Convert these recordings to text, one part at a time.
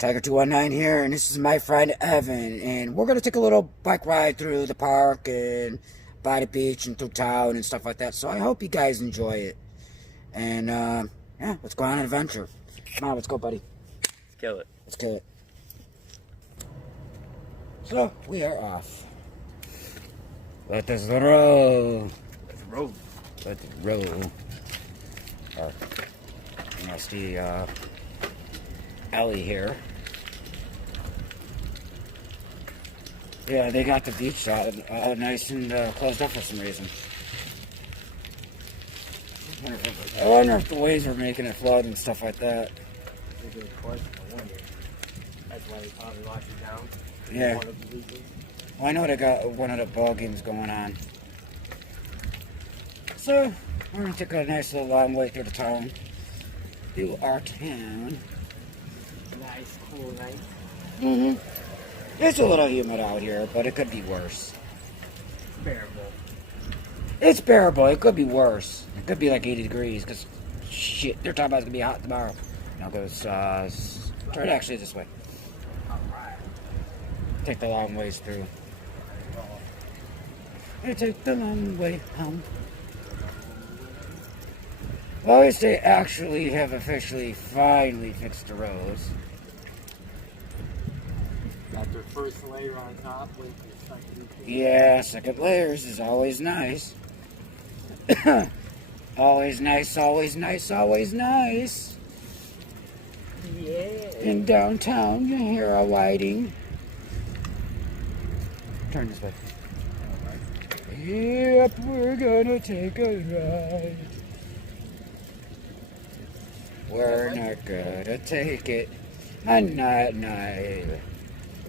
Tiger219 here, and this is my friend Evan, and we're gonna take a little bike ride through the park and by the beach and through town and stuff like that. So I hope you guys enjoy it. And yeah, let's go on an adventure. Come on, let's go, buddy. Let's kill it. Let's kill it. So we are off. Let us roll. Let's roll. Let's roll. That's the Ellie here. Yeah, they got the beach out nice and closed up for some reason. I wonder if the waves are making it flood and stuff like that. That's why they probably locked it down. Yeah. Well, I know they got one of the ball games going on. So, we're going to take a nice little long way through the town. Through our town. Nice, cool night. Mm-hmm. It's a little humid out here, but it could be worse. Bearable. It's bearable. It could be worse. It could be like 80 degrees, because, shit, they're talking about it's going to be hot tomorrow. Now it goes, turn actually this way. Alright. Take the long ways through. I take the long way home. Well, at least they actually have officially finally fixed the roads. Got their first layer on top. Wait for the second. Yeah, second layers is always nice. Always nice, always nice, always nice. Yeah. In downtown, you hear a lighting. Turn this way. Yep, we're gonna take a ride. We're not gonna take it a night.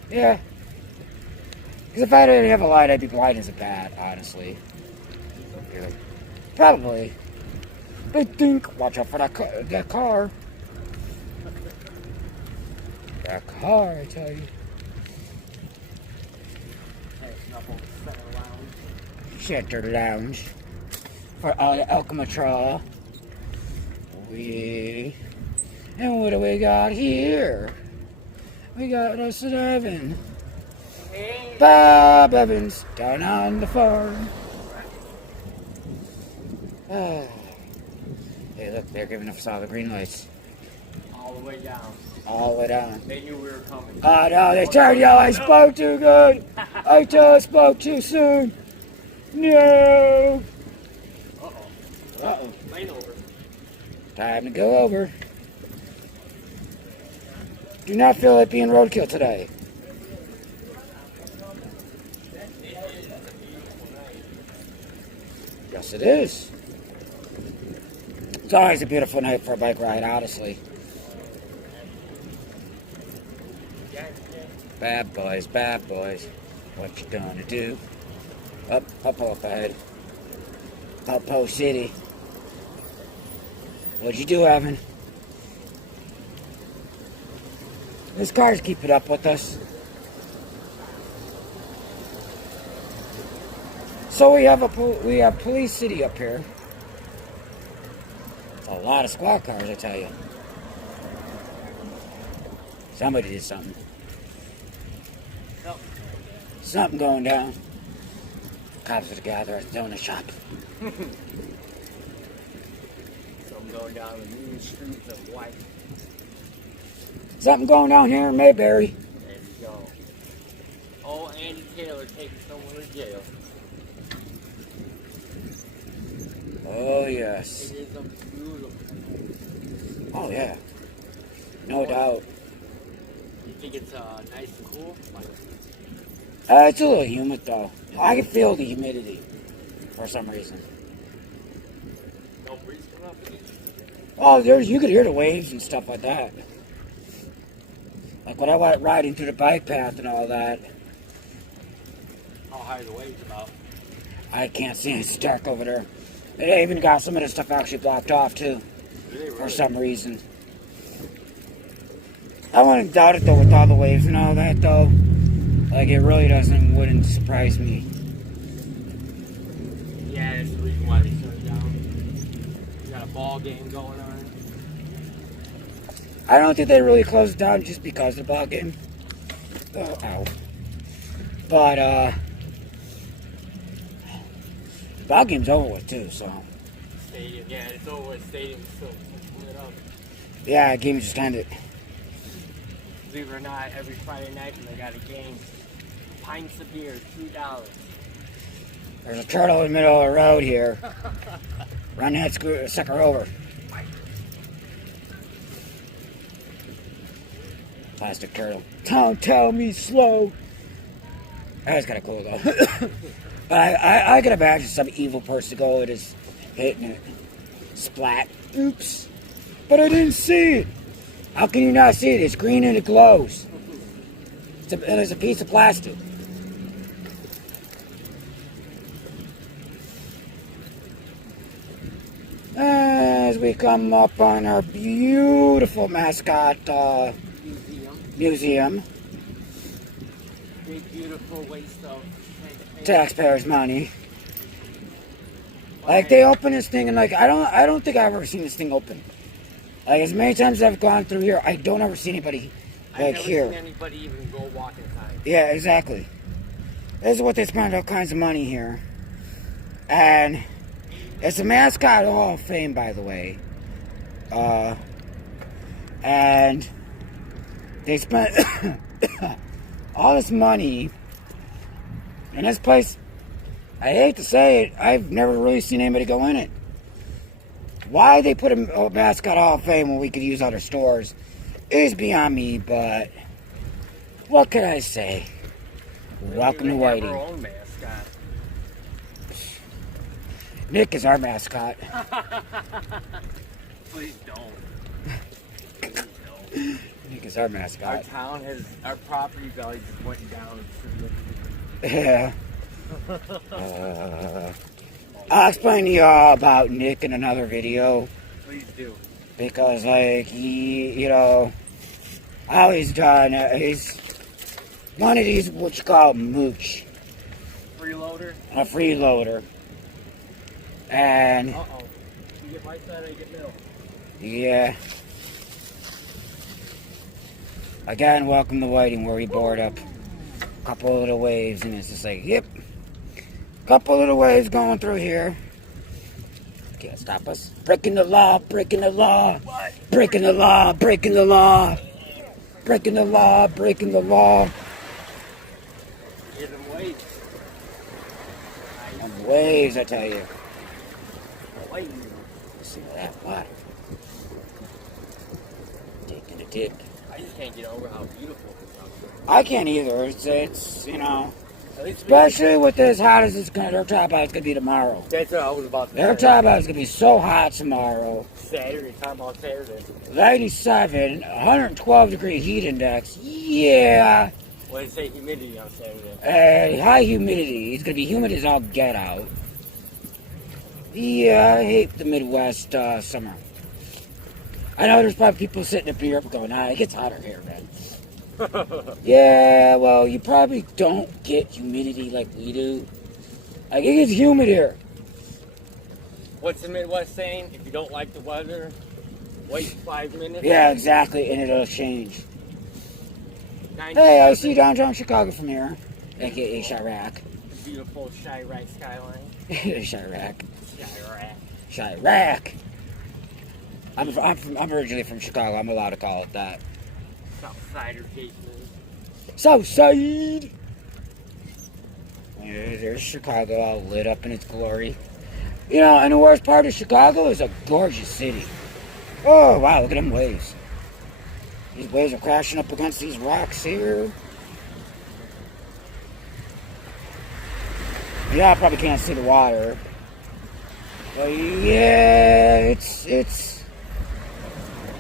Yeah. Because if I didn't have a light, I'd be blind as a bat, honestly. Probably. I think. Watch out for that car. That car. That car, I tell you. Center Lounge. For all the Alcamatraw. And what do we got here? We got us an Evan. Hey. Bob Evans down on the farm. Hey, look, they're giving us all the green lights. All the way down. All the way down. They knew we were coming. Oh no, they turned you. I spoke too good. I just spoke too soon. No. Uh-oh. Uh-oh. Lane over. Time to go over. Do not feel like being roadkill today. Yes, it is. It's always a beautiful night for a bike ride, honestly. Bad boys, bad boys. What you gonna do? Up ahead. Up City. What'd you do, Evan? These cars keep it up with us. So we have Police City up here. It's a lot of squad cars, I tell you. Somebody did something. Something going down. Cops are together at the donut shop. Something going down the mean streets of White. Something going down here in Mayberry. There we go. Oh, Andy Taylor taking someone to jail. Oh, yes. It is a beautiful. Oh, yeah. No doubt. You think it's nice and cool? It's a little humid, though. I can feel the humidity for some reason. No breeze coming up. Oh, you could hear the waves and stuff like that. Like when I went riding through the bike path and all that. How high are the waves about? I can't see. It's dark over there. They even got some of the stuff actually blocked off, too. Really? For some reason. I wouldn't doubt it, though, with all the waves and all that, though. Like, it really wouldn't surprise me. Yeah, that's the reason why they shut it down. You got a ball game going on. I don't think they really closed it down just because of the ball game. Oh, ow. But, the ball game's over with, too, so. Stadium, yeah, it's over with. Stadium's still lit up. Yeah, the game just ended. Believe it or not, every Friday night when they got a game, pints of beer, $2. There's a turtle in the middle of the road here. Run that sucker over. Plastic turtle. Don't tell me slow. That's kind of cool, though. But I can imagine some evil person going and just hitting it. Splat. Oops. But I didn't see it. How can you not see it? It's green and it glows. And it's a piece of plastic. As we come up on our beautiful mascot museum. Big, beautiful waste of Taxpayers' money. Like, they open this thing and, like, I don't think I've ever seen this thing open. Like, as many times as I've gone through here, I don't ever see anybody, like, I've here. never seen anybody even go walk inside. Yeah, exactly. This is what they spend all kinds of money here. And it's a mascot Hall of Fame, by the way. And they spent all this money. And this place, I hate to say it, I've never really seen anybody go in it. Why they put a mascot Hall of Fame when we could use other stores is beyond me, but what can I say? Welcome to We have our Whiting. own mascot. Nick is our mascot. Please don't. Nick is our Our mascot. town has, our property value just went down significantly. Yeah. I'll explain to y'all about Nick in another video. Please do. Because, like, he, all he's done, he's one of these, what you call mooch. Freeloader. A freeloader. And, Uh-oh. You get my side, I get middle. yeah. Again, welcome to Whiting, where we board up a couple of little waves, and it's just like, yep. Couple little waves going through here. Can't stop us. Breaking the law, breaking the law. What? Breaking the law, breaking the law. Breaking the law, breaking the law. Hear them waves. And waves, I tell you. Wait. See that water. Taking a dip. I just can't get over how beautiful this house is. I can't either. It's At least especially with as hot as their top out is gonna be tomorrow. that's what I was about to Their say. top out is gonna be so hot tomorrow. Saturday, talking about Saturday. 97, 112-degree heat index. Yeah. What did it say humidity on Saturday? High humidity. It's gonna be humid as all get out. Yeah, I hate the Midwest summer. I know there's probably people sitting up here going, it gets hotter here, man. Yeah, well, you probably don't get humidity like we do. Like, it gets humid here. What's the Midwest saying? If you don't like the weather, wait 5 minutes. Yeah, exactly, and it'll change. 97, Hey, I see downtown Chicago from here, aka Chirac. beautiful Chirac skyline. Chirac. Chirac. Chirac. I'm originally from Chicago. I'm allowed to call it that. Southsider cases. Southside. Yeah, there's Chicago all lit up in its glory. And the worst part of Chicago is a gorgeous city. Oh, wow, look at them waves. These waves are crashing up against these rocks here. Yeah, I probably can't see the water. But yeah, it's...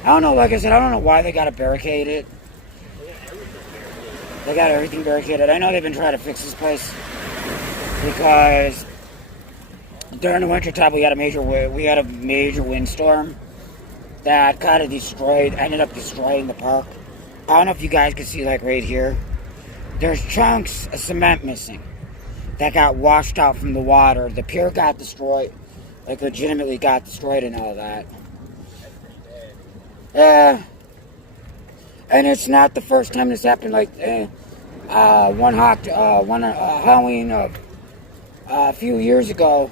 I don't know, like I said, I don't know why they gotta barricade it. They got everything barricaded. I know they've been trying to fix this place because during the wintertime we had a major windstorm that kind of ended up destroying the park. I don't know if you guys can see, like, right here. There's chunks of cement missing that got washed out from the water. The pier got destroyed, like legitimately got destroyed and all that. Yeah, And it's not the first time this happened. Like one Halloween a few years ago,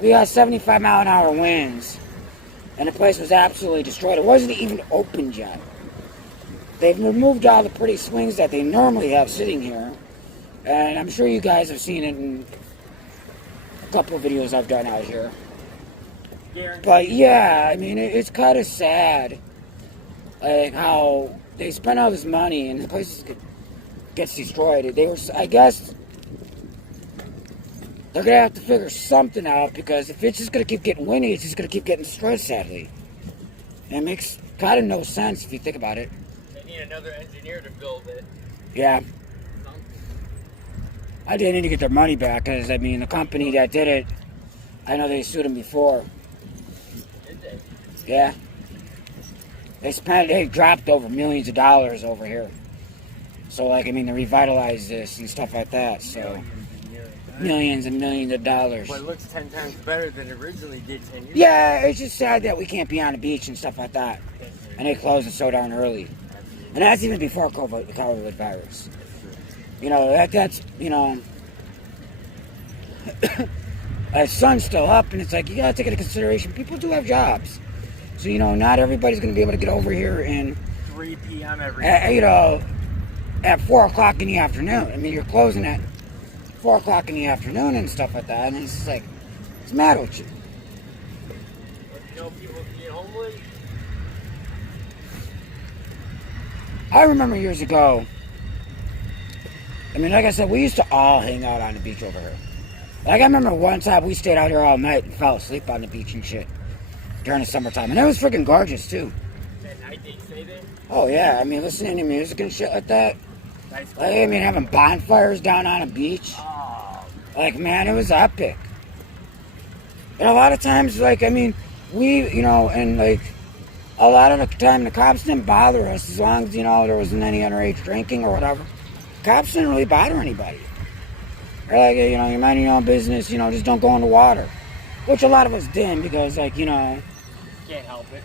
we had 75-mile-an-hour winds, and the place was absolutely destroyed. It wasn't even open yet. They've removed all the pretty swings that they normally have sitting here, and I'm sure you guys have seen it in a couple of videos I've done out here. But yeah, I mean, it's kind of sad, like how they spend all this money and the place gets destroyed. I guess they're gonna have to figure something out, because if it's just gonna keep getting windy, it's just gonna keep getting destroyed, sadly. And it makes kind of no sense if you think about it. They need another engineer to build it. Yeah. I did need to get their money back, because I mean, the company that did it, I know they sued them before. Did they? Yeah. They dropped over millions of dollars over here. So, like, I mean, to revitalize this and stuff like that, so. Millions and millions of dollars. But it looks 10 times better than it originally did 10 years ago. Yeah, it's just sad that we can't be on the beach and stuff like that. And they closed it so darn early. And that's even before the COVID virus. You know, that's, you know, the sun's still up, and it's like, you gotta take into consideration, people do have jobs. So, you know, not everybody's gonna be able to get over here in 3 p.m. every day. You know, at 4 o'clock in the afternoon. I mean, you're closing at 4 o'clock in the afternoon and stuff like that, and it's just like, what's the matter with you? You know, people get homeless. I remember years ago, I mean, like I said, we used to all hang out on the beach over here. Like, I remember one time we stayed out here all night and fell asleep on the beach and shit during the summertime. And it was freaking gorgeous, too. At night they stay there? Oh, yeah. I mean, listening to music and shit like that. Nice. Like, I mean, having bonfires down on a beach. Oh. Like, man, it was epic. And a lot of times, like, I mean, we, you know, and, like, a lot of the time the cops didn't bother us as long as, you know, there wasn't any underage drinking or whatever. Cops didn't really bother anybody. They're like, you know, you mind your own business, you know, just don't go in the water. Which a lot of us didn't, because, like, you know... Can't help it.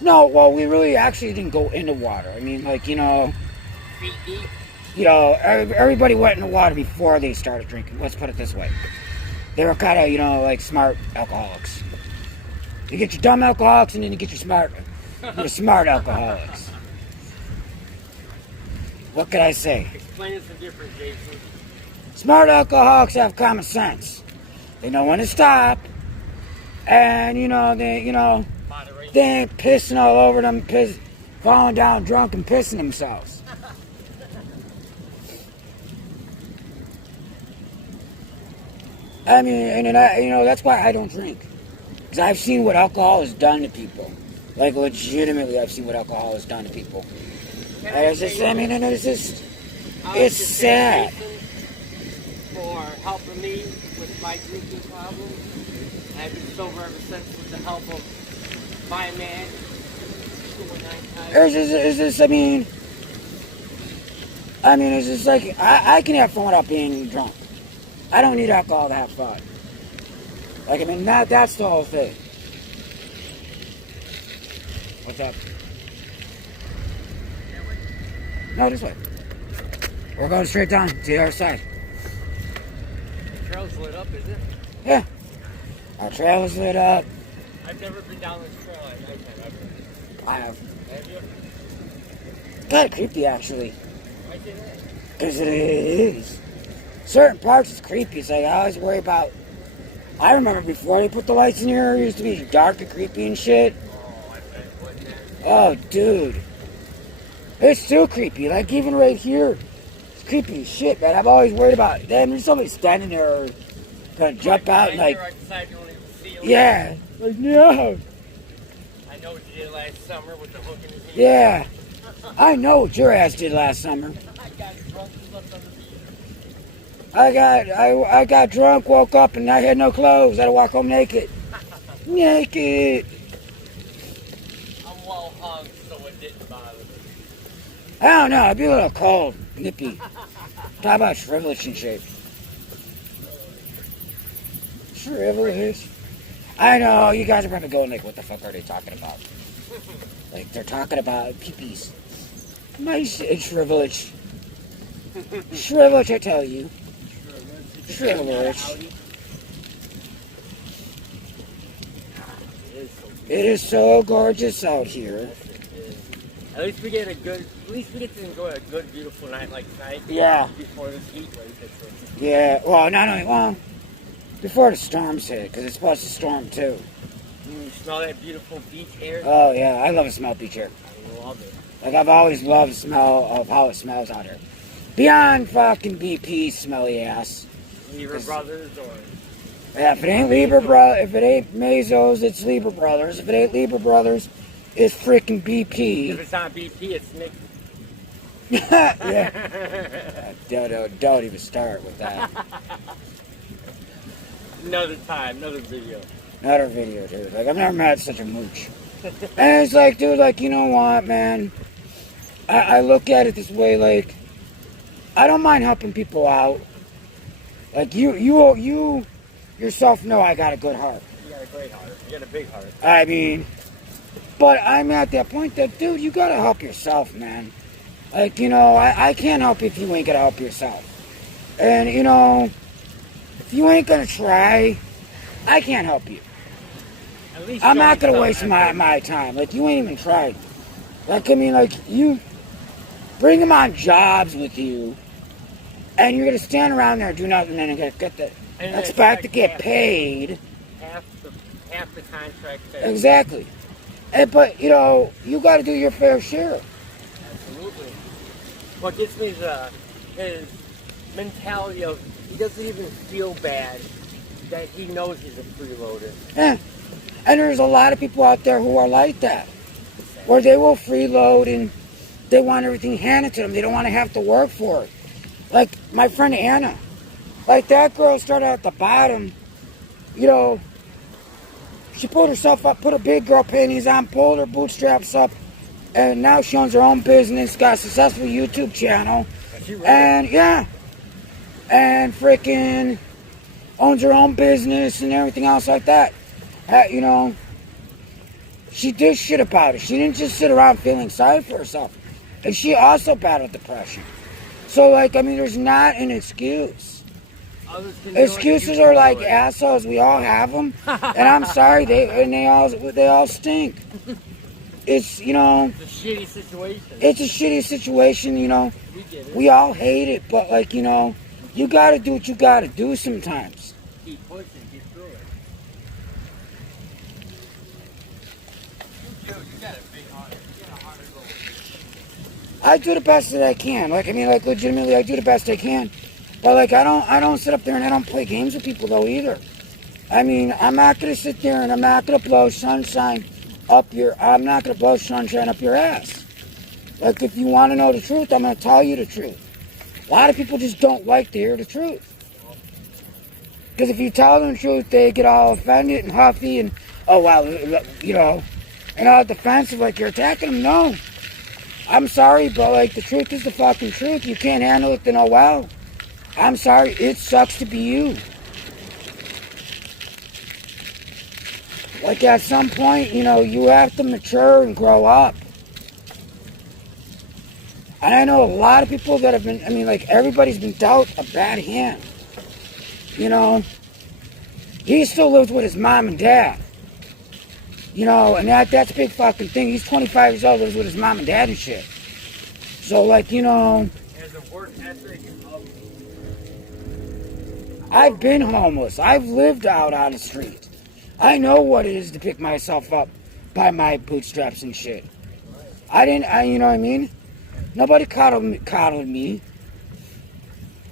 No, well, we really actually didn't go into water. I mean, like, you know... Feet deep. You know, everybody went in the water before they started drinking. Let's put it this way. They were kind of, you know, like smart alcoholics. You get your dumb alcoholics, and then you get your smart alcoholics. What could I say? Explain us the difference, Jason. Smart alcoholics have common sense. They know when to stop, and they Moderation. they ain't pissing all over them, falling down drunk and pissing themselves. I mean, and that's why I don't drink, because I've seen what alcohol has done to people. Like, legitimately, I've seen what alcohol has done to people. And it's just, I mean, and it's just, it's sad. For helping me with my drinking problem. I've been sober ever since with the help of my man. It's just, I mean, it's just like, I can have fun without being drunk. I don't need alcohol to have fun. Like, I mean, that's the whole thing. What's up? No, this way. We're going straight down to the other side. The trail's lit up, is it? Yeah. Our trail is lit up. I've never been down this trail at nighttime ever. I have. Have you? Kind of creepy, actually. Why say that? Because it is. Certain parts is creepy. It's like, I always worry about... I remember before they put the lights in here, it used to be dark and creepy and shit. Oh, I bet it wasn't that. Oh, dude. It's still creepy. Like, even right here, it's creepy as shit, man. I've always worried about it. Damn, there's somebody standing there gonna jump out and, like... Yeah. Like, no. I know what you did last summer with the hook in his hand. Yeah. I know what your ass did last summer. I got drunk and slept on the beach. I got drunk, woke up, and I had no clothes. I had to walk home naked. Naked. I'm well hung, so it didn't bother me. I don't know. I'd be a little cold, nippy. Talk about shrivelish and shit. Shrivelish. I know, you guys are probably going like, what the fuck are they talking about? Like, they're talking about peepees. My shrivelage. Shrivelage, I tell you. Shrivelage. It is so gorgeous out here. At least we get to enjoy a good, beautiful night like tonight. Yeah. Before this heat wave hits us. Yeah, well, not only, well, before the storms hit, because it's supposed to storm too. You smell that beautiful beach air? Oh, yeah, I love the smell of beach air. I love it. Like, I've always loved the smell of how it smells out here. Beyond fucking BP smelly ass. Lever Brothers or... Yeah, if it ain't if it ain't Mazos, it's Lieber Brothers. If it ain't Lieber Brothers, it's freaking BP. If it's not BP, it's Nick. Yeah. Don't even start with that. Another time, another video. Another video, dude. Like, I've never met such a mooch. And it's like, dude, like, you know what, man? I look at it this way, like, I don't mind helping people out. Like, you yourself know I got a good heart. You got a great heart. You got a big heart. I mean, but I'm at that point that, dude, you gotta help yourself, man. Like, you know, I can't help if you ain't gonna help yourself. And, you know, if you ain't gonna try, I can't help you. At least I'm not gonna waste my time. Like, you ain't even tried. Like, I mean, like, you bring them on jobs with you, and you're gonna stand around there and do nothing and expect to get paid. Half the contract. Exactly. But, you know, you gotta do your fair share. Absolutely. What gets me is his mentality of he doesn't even feel bad that he knows he's a freeloader. Yeah. And there's a lot of people out there who are like that. Where they will freeload and they want everything handed to them. They don't want to have to work for it. Like my friend Anna. Like that girl started at the bottom. You know, she pulled herself up, put her big girl panties on, pulled her bootstraps up, and now she owns her own business, got a successful YouTube channel. And yeah. And freaking owns her own business and everything else like that. You know, she did shit about it. She didn't just sit around feeling sorry for herself. And she also battled depression. So, like, I mean, there's not an excuse. Excuses are like assholes. We all have them. And I'm sorry, they all stink. It's, you know... It's a shitty situation. It's a shitty situation, you know. We all hate it, but, like, you know, you gotta do what you gotta do sometimes. Keep pushing, get through it. You got a big heart. You got a heart of gold. I do the best that I can. Like, I mean, like, legitimately, I do the best I can. But, like, I don't sit up there and I don't play games with people, though, either. I mean, I'm not going to sit there and I'm not going to blow sunshine up your ass. Like, if you want to know the truth, I'm going to tell you the truth. A lot of people just don't like to hear the truth. Because if you tell them the truth, they get all offended and huffy and, oh, well, you know, and all defensive, like you're attacking them. No. I'm sorry, but, like, the truth is the fucking truth. You can't handle it, then, oh, well. I'm sorry, it sucks to be you. Like, at some point, you know, you have to mature and grow up. And I know a lot of people that have been, I mean, like, everybody's been dealt a bad hand. You know, he still lives with his mom and dad. You know, and that's a big fucking thing. He's 25 years old, lives with his mom and dad and shit. So, like, you know... As a work ethic of... I've been homeless. I've lived out on the street. I know what it is to pick myself up by my bootstraps and shit. You know what I mean? Nobody coddled me. You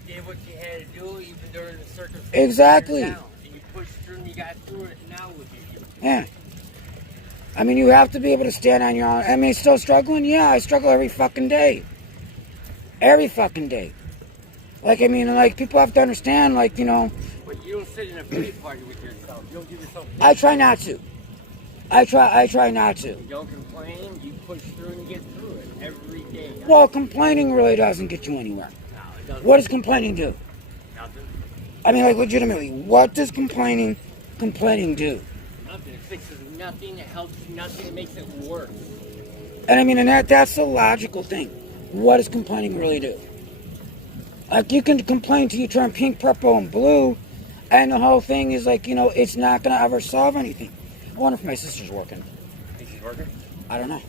did what you had to do, even during the circumstances. Exactly. And you pushed through and you got through it, and now look at you. Yeah. I mean, you have to be able to stand on your own. I mean, still struggling? Yeah, I struggle every fucking day. Every fucking day. Like, I mean, like, people have to understand, like, you know... But you don't sit in a pity party with yourself. You don't give yourself... I try not to. I try not to. You don't complain, you push through and you get through it every day. Well, complaining really doesn't get you anywhere. No, it doesn't. What does complaining do? Nothing. I mean, like, legitimately, what does complaining do? Nothing. It fixes nothing. It helps nothing. It makes it worse. And I mean, and that's the logical thing. what does complaining really do? Like, you can complain till you turn pink, purple, and blue, and the whole thing is like, it's not gonna ever solve anything. I wonder if my sister's working. Think she's working? I don't know.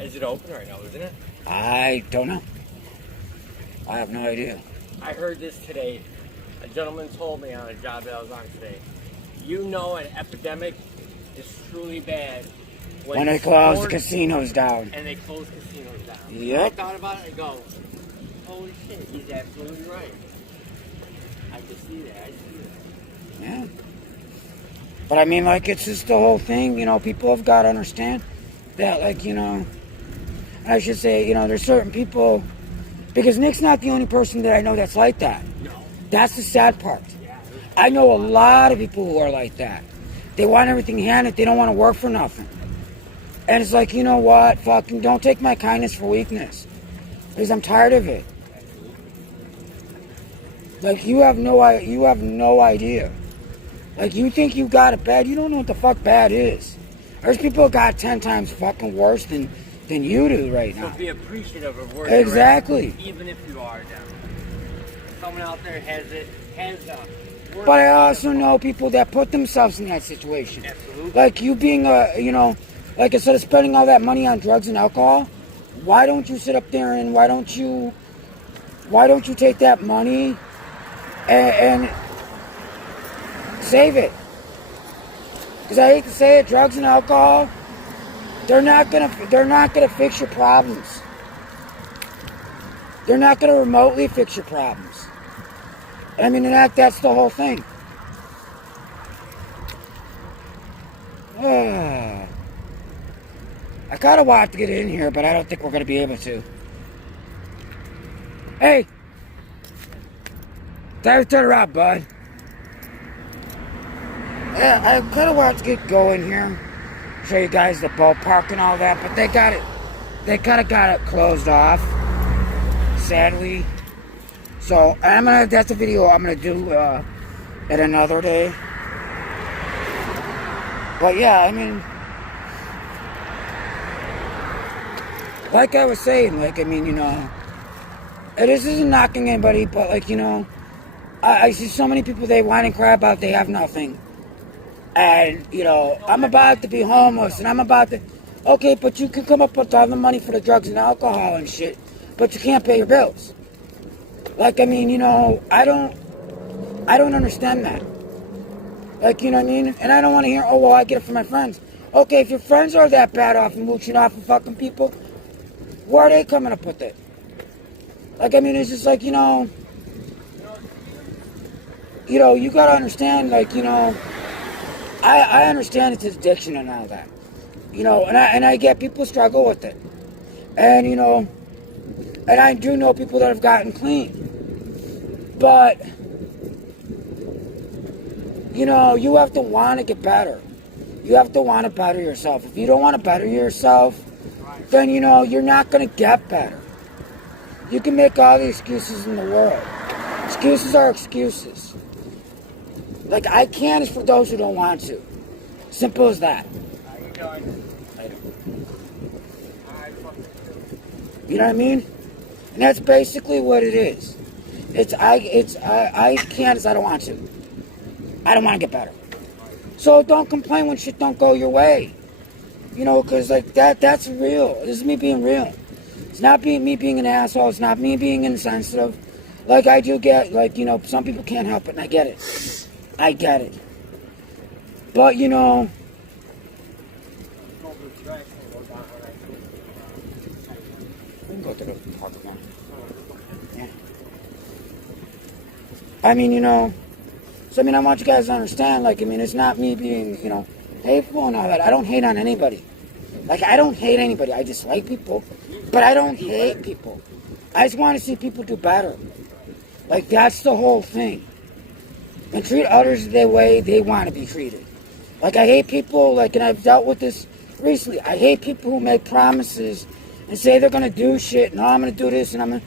Is it open right now, isn't it? I don't know. I have no idea. I heard this today. A gentleman told me on a job that I was on today. An epidemic is truly bad When they close the sports casinos down. and they close casinos down. Yep. I thought about it and go, holy shit, he's absolutely right. I can see that. Yeah. But I mean, like, it's just the whole thing, people have got to understand that, like, I should say, there's certain people, because Nick's not the only person that I know that's like that. No. That's the sad part. Yeah. I know a lot of people who are like that. They want everything handed, they don't want to work for nothing. And it's like, you know what, fucking don't take my kindness for weakness. Because I'm tired of it. Like, you have no idea. Like, you think you got it bad, you don't know what the fuck bad is. There's people that got 10 times fucking worse than you do right now. So be appreciative of where you're Exactly. at, even if you are down. Someone out there has But I also know people that put themselves in that situation. Absolutely. Like, you being like, instead of spending all that money on drugs and alcohol, why don't you sit up there and why don't you take that money and save it? Because I hate to say it, drugs and alcohol, they're not gonna fix your problems. They're not gonna remotely fix your problems. I mean, that's the whole thing. I kind of want to get in here, but I don't think we're going to be able to. Hey! Time to turn around, bud. Yeah, I kind of want to get going here. Show you guys the ballpark and all that, but they kind of got it closed off, sadly. So, that's a video I'm going to do at another day. But yeah, I mean, like I was saying, this isn't knocking anybody, but I see so many people, they whine and cry about they have nothing. And, I'm about to be homeless, and okay, but you can come up with all the money for the drugs and alcohol and shit, but you can't pay your bills. I don't understand that. You know what I mean? And I don't want to hear, oh, well, I get it from my friends. Okay, if your friends are that bad off and mooching off of fucking people, where are they coming up with it? It's just you gotta understand, I understand it's addiction and all that. And I get people struggle with it. And, and I do know people that have gotten clean. But, you have to want to get better. You have to want to better yourself. If you don't want to better yourself, then, you're not going to get better. You can make all the excuses in the world. Excuses are excuses. I can't is for those who don't want to. Simple as that. How you doing? Later. You know what I mean? And that's basically what it is. I can't is I don't want to. I don't want to get better. So don't complain when shit don't go your way. Because that's real. This is me being real. It's not me being an asshole. It's not me being insensitive. I do get, some people can't help it, and I get it. I get it. But, we can go to the park now. Yeah. I want you guys to understand, it's not me being, hateful and all that. I don't hate on anybody. I don't hate anybody. I dislike people, but I don't hate people. I just want to see people do better. That's the whole thing. And treat others the way they want to be treated. I hate people, and I've dealt with this recently. I hate people who make promises and say they're going to do shit, and I'm going to do this, and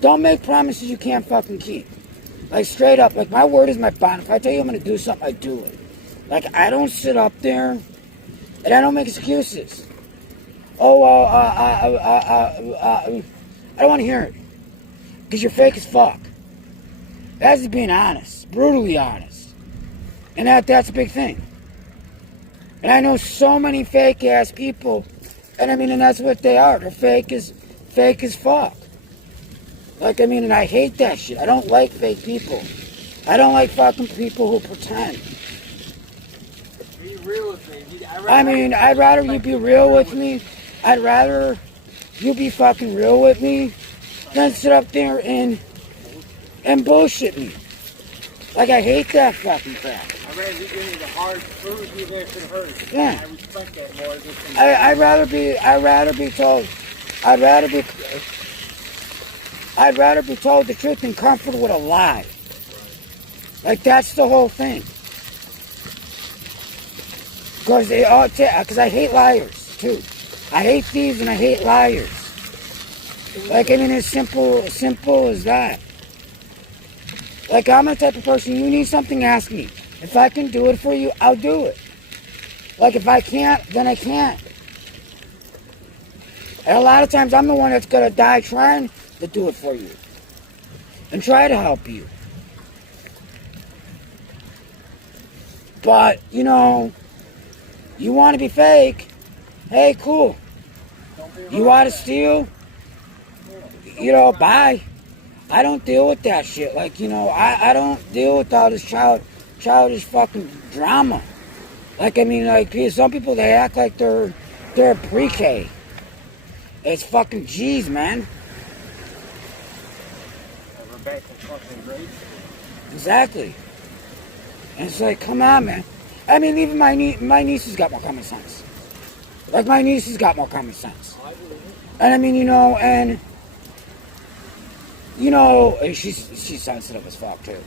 don't make promises you can't fucking keep. Straight up, my word is my bond. If I tell you I'm going to do something, I do it. I don't sit up there, and I don't make excuses. oh, I don't want to hear it. Because you're fake as fuck. That's just being honest. Brutally honest. And that's a big thing. And I know so many fake ass people. And I mean, and that's what they are. They're fake as fuck. Like, I mean, and I hate that shit. I don't like fake people. I don't like fucking people who pretend. Be real with me. I mean, I'd rather you be real with me. I'd rather you be fucking real with me than sit up there and bullshit me. Like, I hate that fucking crap. I'd rather give you the hard truth even if it hurts. Yeah. I respect that more. I'd rather be told the truth than comforted with a lie. Like, that's the whole thing. Because I hate liars, too. I hate thieves and I hate liars. Like, I mean, as simple as that. Like, I'm the type of person, you need something, ask me. If I can do it for you, I'll do it. Like, if I can't, then I can't. And a lot of times, I'm the one that's going to die trying to do it for you. And try to help you. But, you know, you want to be fake. Hey, cool. You want to steal? You know, bye. I don't deal with that shit. Like, you know, I don't deal with all this childish fucking drama. Like, I mean, like, some people, they act like they're pre-K. It's fucking G's, man. We're back to fucking great. Exactly. And it's like, come on, man. I mean, even my niece has got more common sense. Like, my niece has got more common sense. And I mean, you know, and... You know, she's sensitive as fuck, too.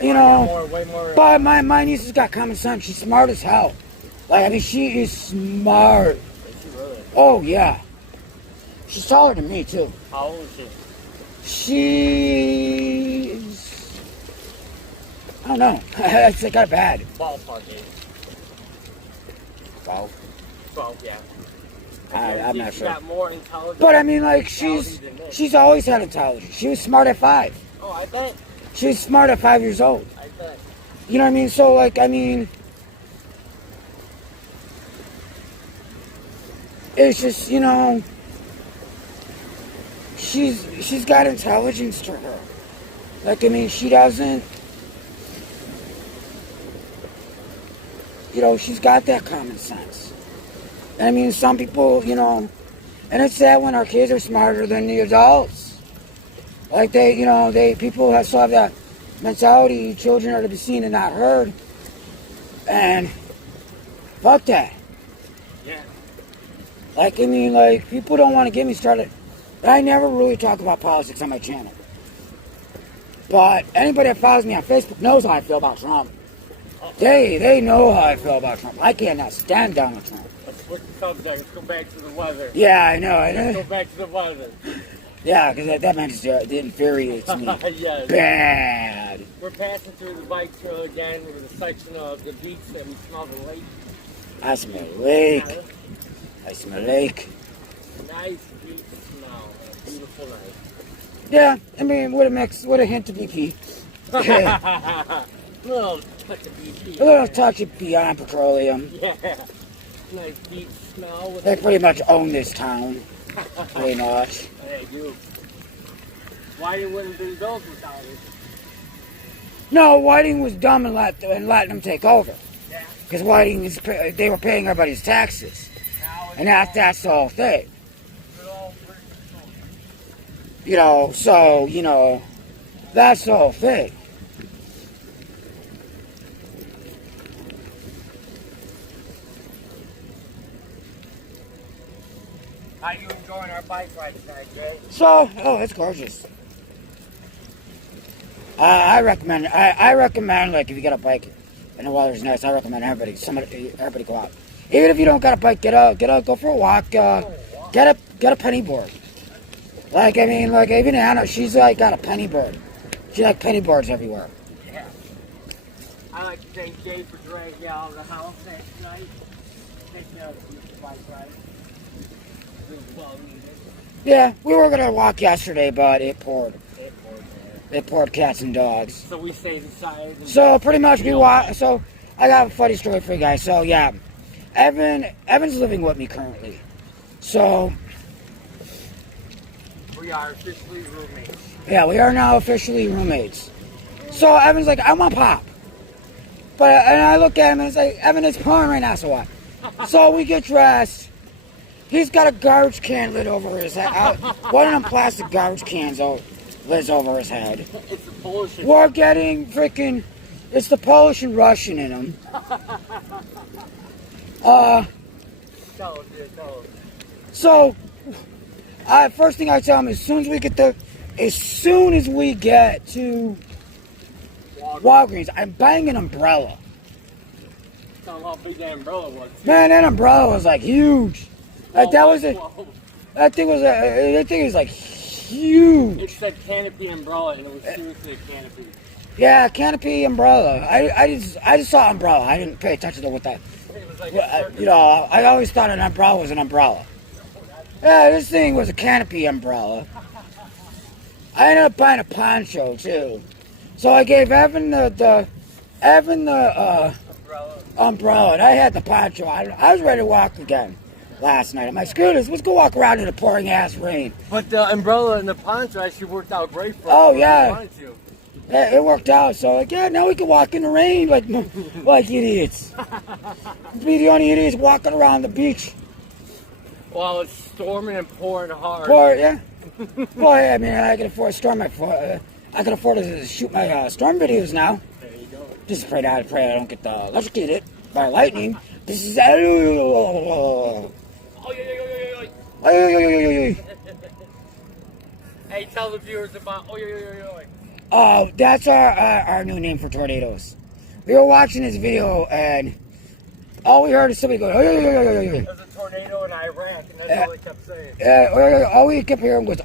You know, way more, but my niece has got common sense. She's smart as hell. Like, I mean, she is smart. Is she really? Oh, yeah. She's taller than me, too. How old is she? She's... I don't know. It's got bad. Ballpark age. 12. 12, yeah. I'm not sure. Got more intelligence. But I mean, like, she's always had intelligence. She was smart at 5. Oh, I bet. She was smart at 5 years old. I bet. You know what I mean? So, like, I mean, it's just, you know, she's got intelligence to her. Like, I mean, she doesn't, you know, she's got that common sense. And I mean, some people, you know, and it's sad when our kids are smarter than the adults. Like, they, you know, people still have that mentality, children are to be seen and not heard. And fuck that. Yeah. Like, I mean, like, people don't want to get me started. But I never really talk about politics on my channel. But anybody that follows me on Facebook knows how I feel about Trump. They know how I feel about Trump. I cannot stand Donald Trump. Let's switch the subject. Let's go back to the weather. Yeah, I know. Let's go back to the weather. Yeah, because that man just infuriates me. Yes. Bad. We're passing through the bike trail again with a section of the beach that we smell the lake. I smell a lake. I smell a lake. Nice beach smell. A beautiful night. Yeah, I mean, with a hint of BP. Little touch of BP. A little touch of Beyond Petroleum. Yeah. Nice beach smell. They pretty much own this town. Pretty much. They do. Why you wouldn't do those without it? No, Whiting was dumb and letting them take over. Yeah. Because Whiting they were paying everybody's taxes. And that's the whole thing. You know, so, you know, that's the whole thing. How you enjoying our bike ride tonight, Jay? So, oh, it's gorgeous. I recommend, like, if you got a bike and the weather's nice, I recommend everybody go out. Even if you don't got a bike, get out, go for a walk. Get a penny board. Like, I mean, like, even Anna, she's like got a penny board. She like penny boards everywhere. Yeah. I like to thank Jay for dragging you out of the house last night. Take me out to the bike ride. Well needed. Yeah, we were gonna walk yesterday, but it poured. It poured, yeah. It poured cats and dogs. So we stayed inside. And So pretty much we walk. So I got a funny story for you guys. So yeah, Evan's living with me currently. So we are officially roommates. yeah, we are now officially roommates. So Evan's like, I want pop. And I look at him and it's like, Evan, it's pouring right now, so what? So we get dressed. He's got a garbage can lid over his head. One of them plastic garbage cans lids over his head. It's a Polish. We're getting freaking, it's the Polish and Russian in him. Tell him, dude, tell him. So, first thing I tell him, as soon as we get to Walgreens, I'm buying an umbrella. Tell him how big that umbrella was. Man, that umbrella was like huge. Like that was Whoa. that thing was like huge. It said canopy umbrella, and it was seriously a canopy. Yeah, canopy umbrella. I just saw umbrella. I didn't pay attention to what that. It was like You know, I always thought an umbrella was an umbrella. Yeah, this thing was a canopy umbrella. I ended up buying a poncho too. So I gave Evan the umbrella, and I had the poncho. I was ready to walk again last night. I'm like, screw this, let's go walk around in the pouring ass rain. But the umbrella and the poncho actually worked out great for us. Oh, when yeah. we wanted to. Yeah, it worked out. So like, yeah, now we can walk in the rain like idiots. Be the only idiots walking around the beach. While it's storming and pouring hard. Yeah. Well, I mean, I can afford to storm I can afford to shoot my storm videos now. There you go. Just pray I don't get electrocuted by lightning. This is. Oh, yeah. Hey, tell the viewers about. Oh, yeah. Oh, that's our new name for tornadoes. We were watching this video and all we heard is somebody go. There's a tornado in Iraq, and that's all they kept saying. All we kept hearing was.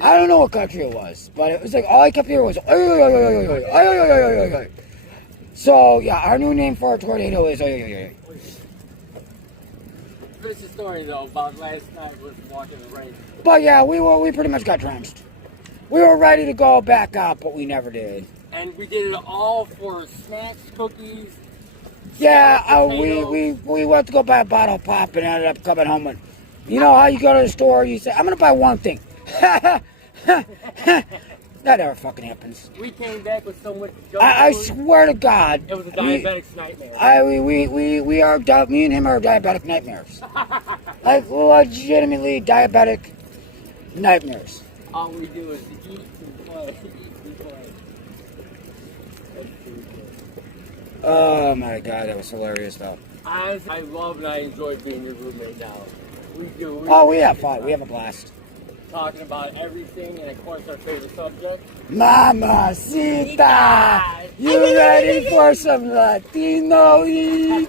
I don't know what country it was, but it was like all I kept hearing was. So yeah, our new name for a tornado is. Finish the story though about last night was walking in the rain. But yeah, we pretty much got drenched. We were ready to go back up, but we never did. And we did it all for snacks, cookies. Yeah, we went to go buy a bottle of pop and ended up coming home and, you know how you go to the store, you say, I'm gonna buy one thing. That never fucking happens. We came back with so much junk I food. swear to God. It was a diabetic's nightmare. Me and him are diabetic nightmares. Like legitimately diabetic nightmares. All we do is eat and play, eat and play. That's pretty good. Oh my God, that was hilarious though. I love and I enjoy being your roommate now. We do. We have fun. We have a blast. Talking about everything and of course our favorite subject. Mamacita, you ready for some Latino heat?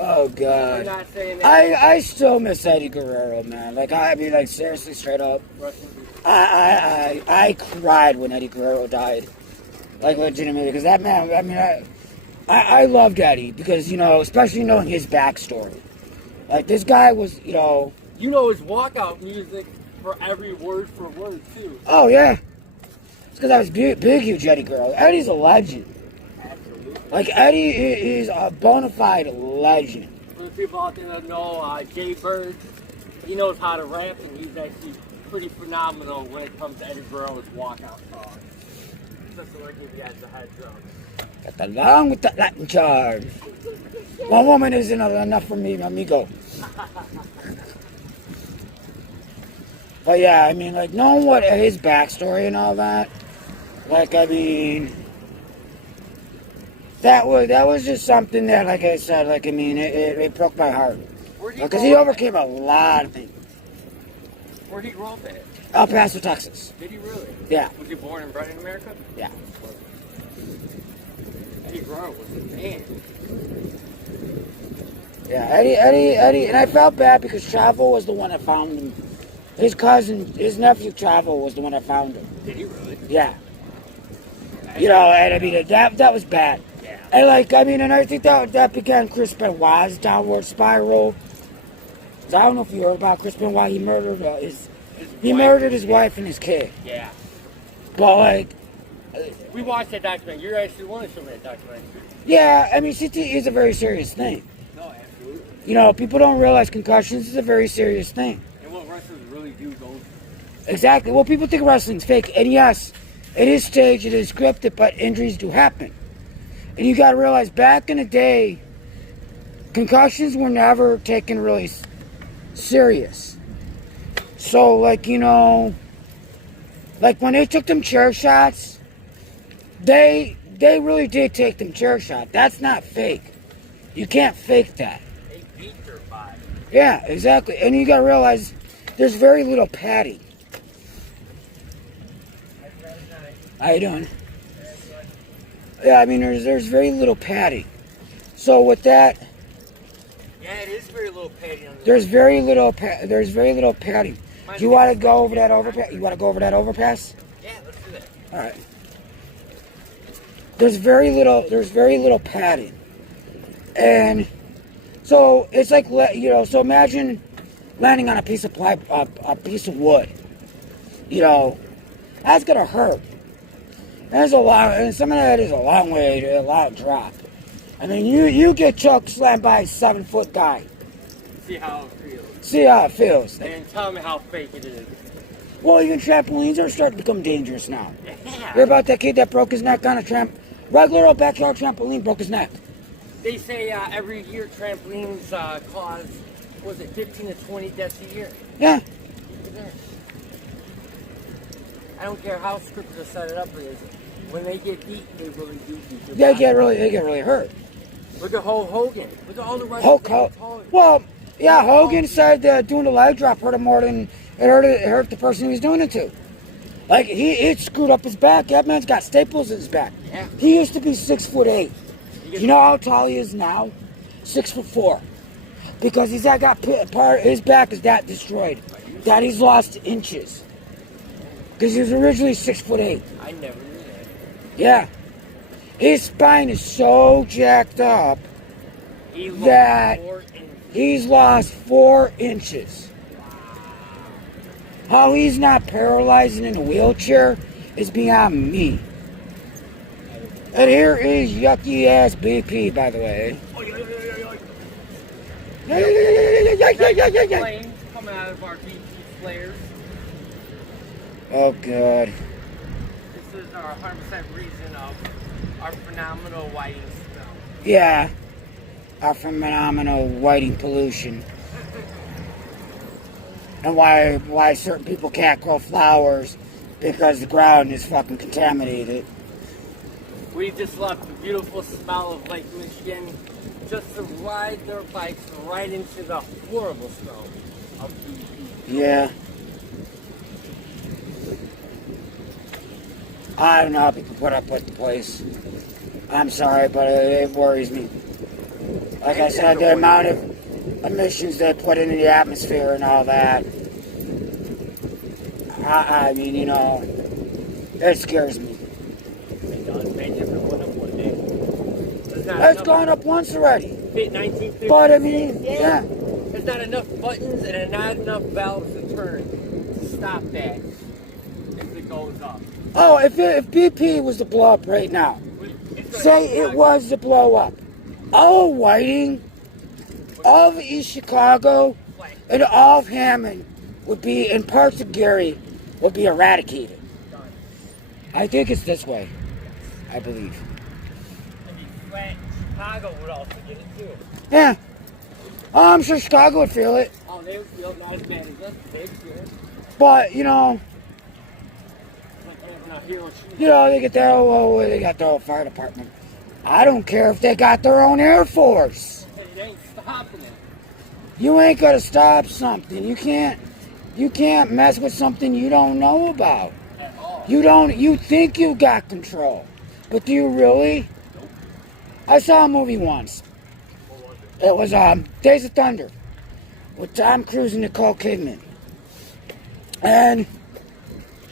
Oh We're God, not saying that. I still miss Eddie Guerrero, man. Like I mean, like seriously, straight up. I cried when Eddie Guerrero died. Like legitimately, because that man. I mean, I loved Eddie because, you know, especially knowing his backstory. Like this guy was, you know. You know his walkout music for every word for word too. Oh yeah. It's because I was big, huge Eddie Guerrero. Eddie's a legend. Absolutely. Like Eddie is a bona fide legend. For the people out there that know Jay Bird, he knows how to rap and he's actually pretty phenomenal when it comes to Eddie Guerrero's walkout song. Just to give you guys a heads up. Got along with the Latin charge. One woman isn't enough for me, amigo. But yeah, I mean, like, knowing what his backstory and all that, like, I mean, that was just something that, like I said, like, I mean, it broke my heart. Because he overcame a lot of things. Where'd he grow up at? El Paso, Texas. Did he really? Yeah. Was he born and bred in America? Yeah. Eddie Guerrero was a man. Yeah, Eddie, and I felt bad because Chavo was the one that found him. His cousin, his nephew Chavo was the one that found him. Did he really? Yeah. You know, and I mean, that was bad. Yeah. And like, I mean, and I think that began Chris Benoit's downward spiral. So I don't know if you heard about Chris Benoit. He murdered murdered his wife and his kid. Yeah. But like, We watched that documentary. You're actually one of some of that documentary. yeah, I mean, CTE is a very serious thing. No, absolutely. You know, people don't realize concussions is a very serious thing. And what wrestlers really do go Exactly. Well, people think wrestling's fake, and yes, it is staged, it is scripted, but injuries do happen. And you got to realize, back in the day, concussions were never taken really serious. So, like, you know, like when they took them chair shots, they really did take them chair shot. That's not fake. You can't fake that. they beat their body. Yeah, exactly. And you got to realize, there's very little padding. How you doing? Yeah, I mean, there's very little padding. So with that, Yeah, it is very little padding on the there's very little padding. Do you want to go over that overpass? You want to go over that overpass? Yeah, let's do that. All right. There's very little padding, and so it's like, you know. So imagine landing on a piece of a piece of wood. You know, that's gonna hurt. And some of that is a long drop. I mean, you get choke slammed by a 7-foot guy. See how it feels. See how it feels. And tell me how fake it is. Well, even trampolines are starting to become dangerous now. Yeah. Hear about that kid that broke his neck on a regular old backyard trampoline, broke his neck. They say every year trampolines cause, was it 15 to 20 deaths a year? Yeah. I don't care how scripted or set it up it is. When they get beat, they really do beat their They body. get really hurt. Look at Hulk Hogan. Look at all the wrestlers. Hulk that Hogan. get taller. Well, yeah, Hogan said that doing the leg drop hurt him more than it hurt the person he was doing it to. Like, it screwed up his back. That man's got staples in his back. Yeah. He used to be 6'8". You know how tall he is now? 6'4". Because his back is that destroyed. That he's lost inches. Because he was originally 6'8". I never knew that. Yeah. His spine is so jacked up He lost that 4 inches. he's lost 4 inches. How he's not paralyzed and in a wheelchair is beyond me. And here is yucky ass BP, by the way. Flames coming out of our BP flares. Oh, God. This is our 100% reason of our phenomenal whiting smell. Yeah. Our phenomenal whiting pollution. And why certain people can't grow flowers, because the ground is fucking contaminated. We just left the beautiful smell of Lake Michigan just to ride their bikes right into the horrible smell of BP. Yeah. I don't know how people put up with the place. I'm sorry, but it worries me. Like I said, the amount of emissions they put into the atmosphere and all that. I mean, you know, it scares me. It's gone up once already. 1950. But I mean, yeah. There's not enough buttons and not enough valves to turn to stop that if it goes up. Oh, if BP was to blow up right now, say it was to blow up, all of Whiting, all of East Chicago, and all of Hammond would be, in parts of Gary, would be eradicated. I think it's this way. I believe. I mean, flat Chicago would also get it too. Yeah. Oh, I'm sure Chicago would feel it. Oh, they would feel not as bad as us. They'd feel it. But, you know, Like having a Hiroshima. they got their own fire department. I don't care if they got their own Air Force. It ain't stopping it. You ain't gonna stop something. You can't mess with something you don't know about. At all. You think you got control. But do you really? Nope. I saw a movie once. What was it? It was Days of Thunder with Tom Cruise and Nicole Kidman. And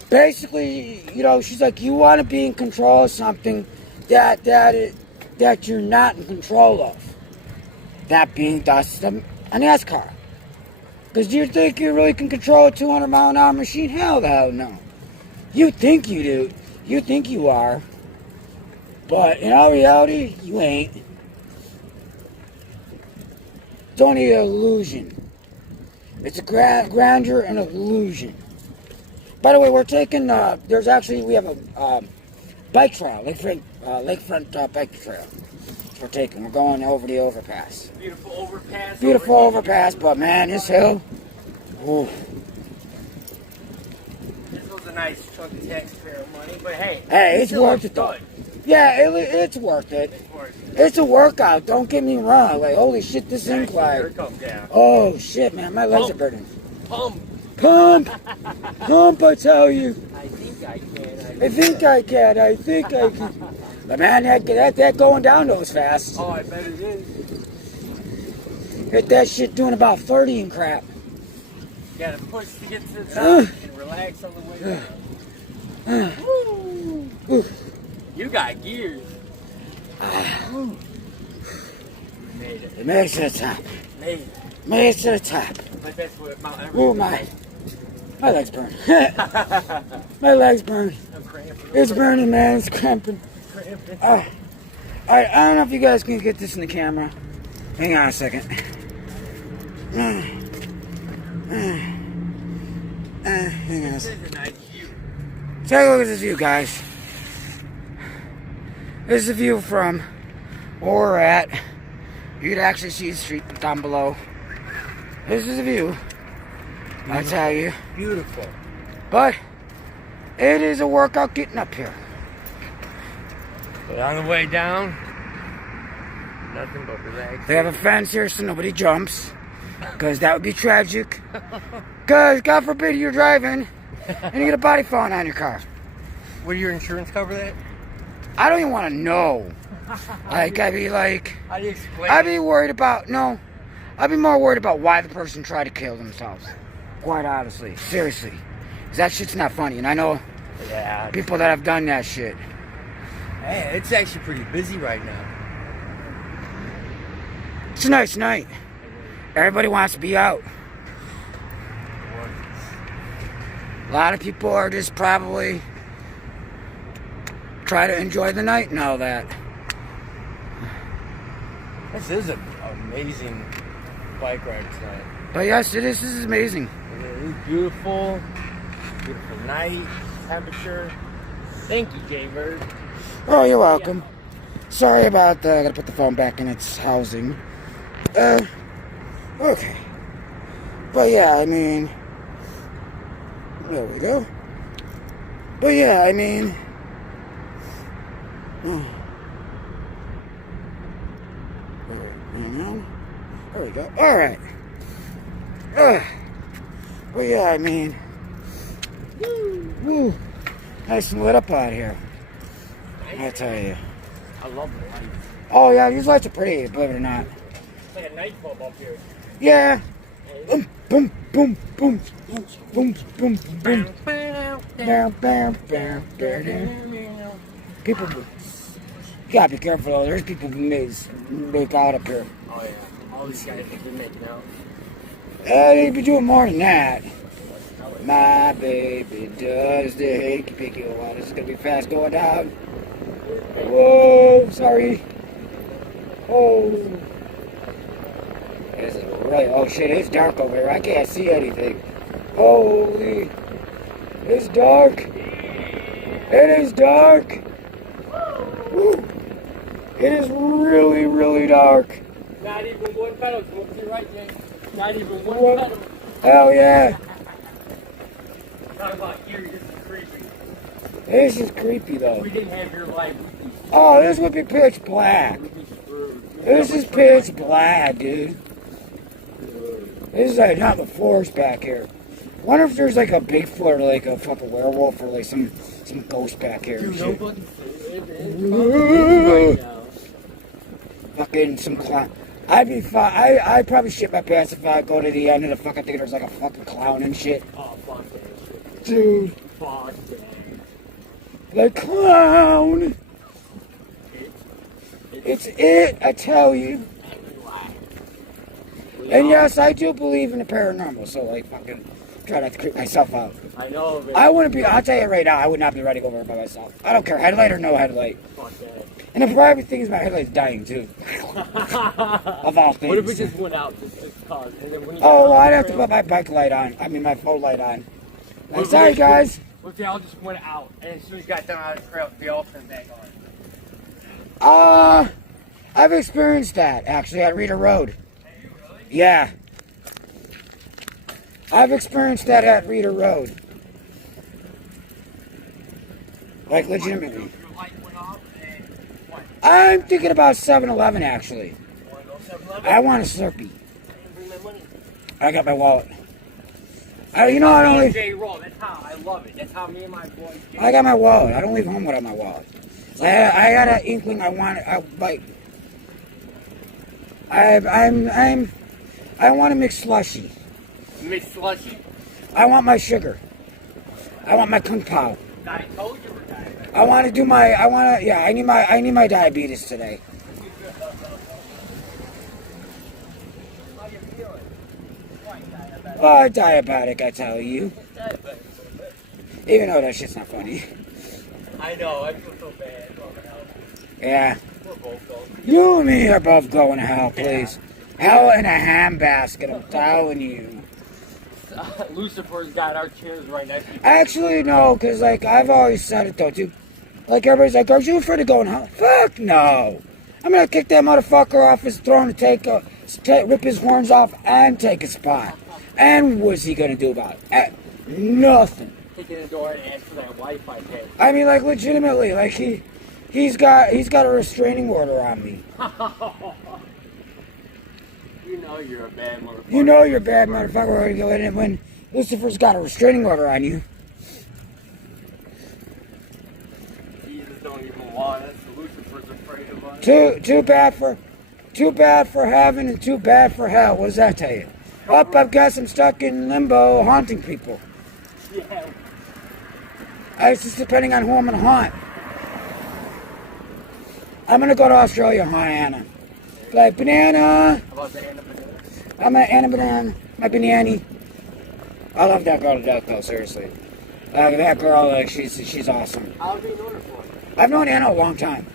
basically, you know, she's like, you want to be in control of something that that you're not in control of. That being thus a NASCAR. Because do you think you really can control a 200 mile an hour machine? Hell the hell no. You think you do. You think you are. But in all reality, you ain't. It's only an illusion. It's a grandeur and illusion. By the way, we're taking, we have a bike trail, lakefront bike trail. We're going over the overpass. Beautiful overpass. Beautiful overpass, but man, this hill. Ooh. This was a nice chunk of taxpayer money, but hey. Hey, it's worth it though. Yeah, it's worth it. It's a workout, don't get me wrong. Like, holy shit, this incline. Here it comes down. Oh shit, man, my legs are burning. Pump. Pump! Pump, I tell you. I think I can. I think I can. But man, that going down those fast. Oh, I bet it is. Hit that shit doing about 30 and crap. You gotta push to get to the top and relax on the way down. Woo. You got gears. We Made it. made it to the top. Made it. Made it to the top. But that's what Mount Everest. Oh my legs burn. My legs burn. I'm cramping. It's burning, man. It's cramping. Cramping. Alright, I don't know if you guys can get this in the camera. Hang on a second. Hang on a This second. is a nice view. Take a look at this view, guys. This is the view from where we're at. You can actually see the street down below. This is the view. I tell you. Beautiful. But it is a workout getting up here. But on the way down, nothing but relax. They have a fence here so nobody jumps. Because that would be tragic. Because, God forbid, you're driving and you get a body falling on your car. Would your insurance cover that? I don't even want to know. Like, I'd be like... How do you explain I'd be worried about... No. I'd be more worried about why the person tried to kill themselves. Quite honestly. Seriously. Because that shit's not funny. And I know Yeah. people that have done that shit. Hey, it's actually pretty busy right now. It's a nice night. Everybody wants to be out. A lot of people are just probably try to enjoy the night and all that. This is an amazing bike ride tonight. But yes, it is. This is amazing. It is beautiful. Beautiful night. Temperature. Thank you, Jaybird. Oh, you're welcome. Sorry about that. I gotta put the phone back in its housing. Okay. But yeah, I mean... There we go. But yeah, I mean... There we go. Alright. But yeah, I mean... Woo! Nice and lit up out here. I tell you. I love the lights. Oh yeah, these lights are pretty, believe it or not. It's like a nightclub up here. Yeah. Boom, boom, boom, boom, boom, boom, boom. Bam, bam, bam, bam, bam. People, you gotta be careful though. There's people who make out up here. Oh yeah. All these guys have been making out. They be doing more than that. My baby does the hanky panky. Oh, this is gonna be fast going down. Whoa, sorry. Oh. This is really, oh shit, it's dark over here. I can't see anything. Holy. It's dark. It is dark. Woo. It is really, really dark. Not even one pedal. Come up to your right, Jake. Not even one pedal. Hell yeah. Talk about here, this is creepy. This is creepy though. We didn't have your light. Oh, this would be pitch black. We'd be screwed. This is pitch black, dude. This is like not the forest back here. Wonder if there's like a Bigfoot or like a fucking werewolf or like some ghost back here. and Dude, shit. nobody right now. Fucking some clown. I'd be fine. I'd probably shit my pants if I go to the end of the fucking thing. There's like a fucking clown and shit. Oh, fuck that shit. Dude, Fuck that. the clown. It's it, I tell you. And yes, I do believe in the paranormal, so like fucking try not to creep myself out. I know, man. I wouldn't be, I'll tell you right now, I would not be ready to go over it by myself. I don't care, headlight or no headlight. Fuck that. And the private thing is my headlight's dying too. Of all things. What if we just went out just cause? And then when you Oh, well, I'd have to put my bike light on. I mean, my phone light on. Like, sorry, guys. What if they all just went out and as soon as you got done on the trail, they all turned back on? I've experienced that, actually, at Rita Road. Yeah. I've experienced that at Rita Road. Like, legitimately. Your light went off and what? I'm thinking about 7-Eleven, actually. Want to go 7-Eleven? I want a Slurpee. Bring my money. I got my wallet. You know, I don't leave. J-Roll, that's how I love it. That's how me and my boys do. I got my wallet. I don't leave home without my wallet. I got an inkling. I want it. I want to mix slushy. Mix slushy? I want my sugar. I want my kung pao. I told you we're diabetic. I want to do my. I need my diabetes today. How you feeling? Quite diabetic. Oh, diabetic, I tell you. Diabetic. Even though that shit's not funny. I know, I feel so bad. Yeah. We're both going. You and me are both going to hell, please. Hell in a handbasket, I'm telling you. Lucifer's got our chairs right next to each other. Actually, no, because, like, I've always said it, though, dude. Like, everybody's like, are you afraid of going hell? Fuck no. I'm going to kick that motherfucker off his throne and rip his horns off and take a spot. And what's he going to do about it? Nothing. Kicking the door and ask for that Wi-Fi pad. I mean, like, legitimately, like, he's got a restraining order on me. You know you're a bad motherfucker. You know you're a bad motherfucker when Lucifer's got a restraining order on you. Jesus don't even want us. Lucifer's afraid of us. Too bad for heaven and too bad for hell. What does that tell you? I guess I'm stuck in limbo haunting people. Yeah. It's just depending on who I'm gonna haunt. I'm gonna go to Australia, haunt Anna. Like, banana. How about the Anna Banana? I'm at Anna Banana, my banana. I love that girl to death, though, seriously. That girl, like, she's awesome. How long have you known her for? I've known Anna a long time.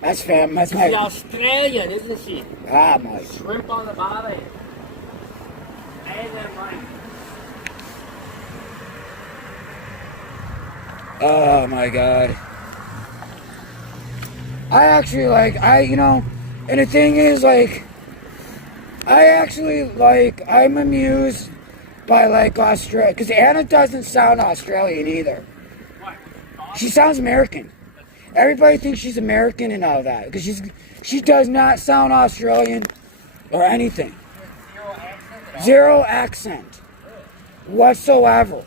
That's fam. That's She's my. Australian, isn't she? Ah, my. Shrimp on the bottom. And then like. Oh my god. I actually and the thing is, like, I'm amused by, like, Australia, because Anna doesn't sound Australian either. What? She sounds American. Everybody thinks she's American and all that, because she does not sound Australian or anything. Zero accent at all? Zero accent whatsoever.